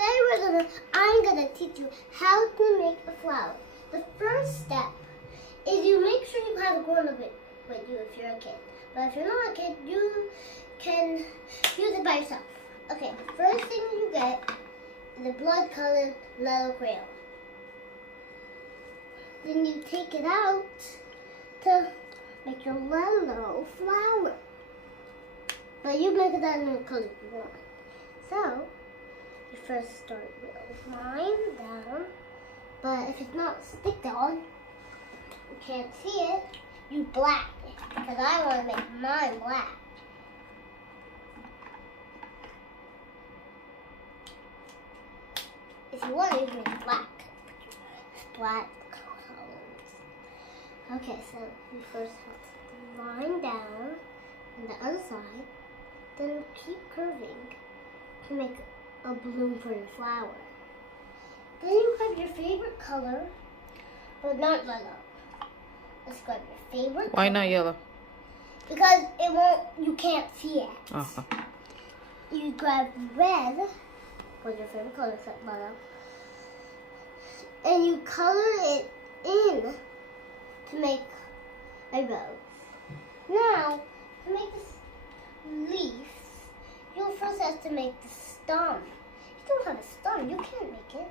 today I'm gonna teach you how to make a flower. The first step is you make sure you have a grown-up with you if you're a kid. But if you're not a kid, you can use it by yourself. Okay, the first thing you get is a blood-colored little crayon. Then you take it out to make your little flower. But you make it that new color you want. So, you first start with a line down. But if it's not stick on, you can't see it, you black it. Because I want to make mine black. If you want, you can make black. Black colors. Okay, so you first have to line down on the other side. Then keep curving to make a bloom for your flower. Then you grab your favorite color, but not yellow. Let's grab your favorite Why color. not yellow? Because it won't, you can't see it. Uh-huh. You grab red, what's your favorite color except yellow, and you color it in to make a rose. Now, to make this leaf, you'll first have to make the stem. If you don't have a stem, you can't make it.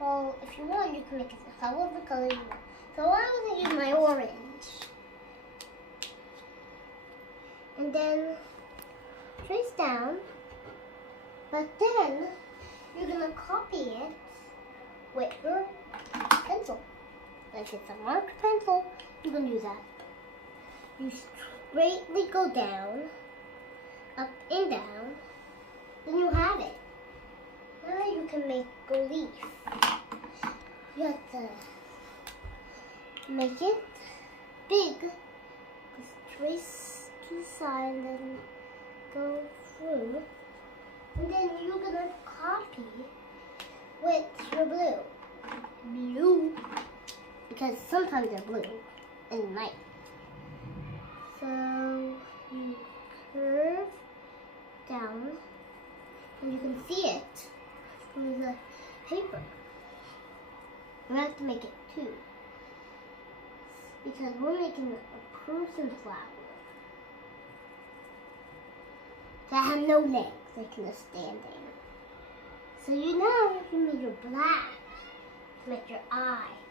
Well, if you want, you can make it however color you want. So I'm going to use my orange. And then trace down. But then you're going to copy it with your pencil. If it's a marked pencil, you can use that. You straightly go down, up and down, then you have it. Now you can make a leaf. You have to make it big. Just trace to the side and then go through. And then you're gonna copy with your blue. Blue. Because sometimes they're blue and night. So you curve down and you can see it through the paper. We have to make it two because we're making a person flower that have no legs. They can just stand there. So you now you need your black to make your eyes.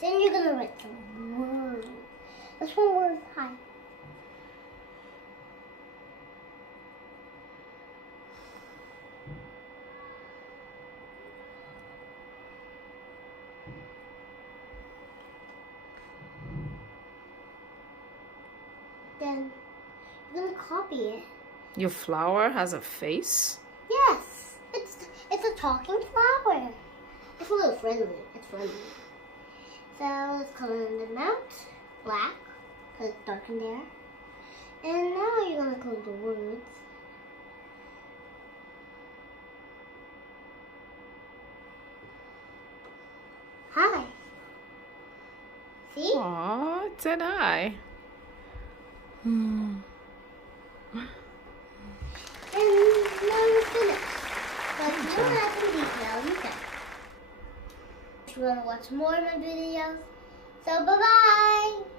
Then you're gonna write some words. That's one word. Hi. Then you're gonna copy it. Your flower has a face? Yes, it's a talking flower. It's a little friendly. It's friendly. So let's color in the mouth black because it's dark in there. And now you're gonna color the words. Hi. See? Aw, it's an eye. And now we're finished. But if you want to add some detail, you can. If you want to watch more of my videos, so bye-bye!